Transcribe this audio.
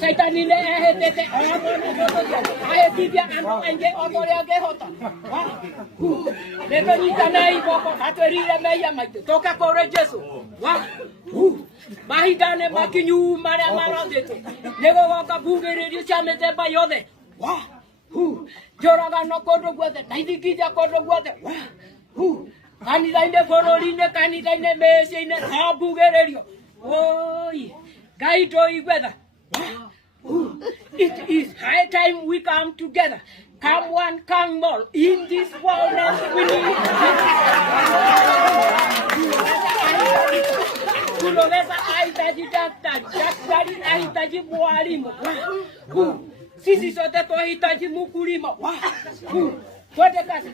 Satan ile ehete amone joto aye tibia ando enge otoria ke hota leko ni tanai boko ateri le meya maite toka kore Jesu wa mahidane makinyu mara mara deto lego waka bugere chamete bayode wa joraga no kodo gwate naidikija kodo gwate wa kanida inde fororine kanida inde mese ine abugererio oi gaito igweda. It is high time we come together. Come one, come more. In this world, we need. Kuloweza aitaji daktari aitaji mwalimu. Sisi sote tunahitaji mkulima. Twende kazi.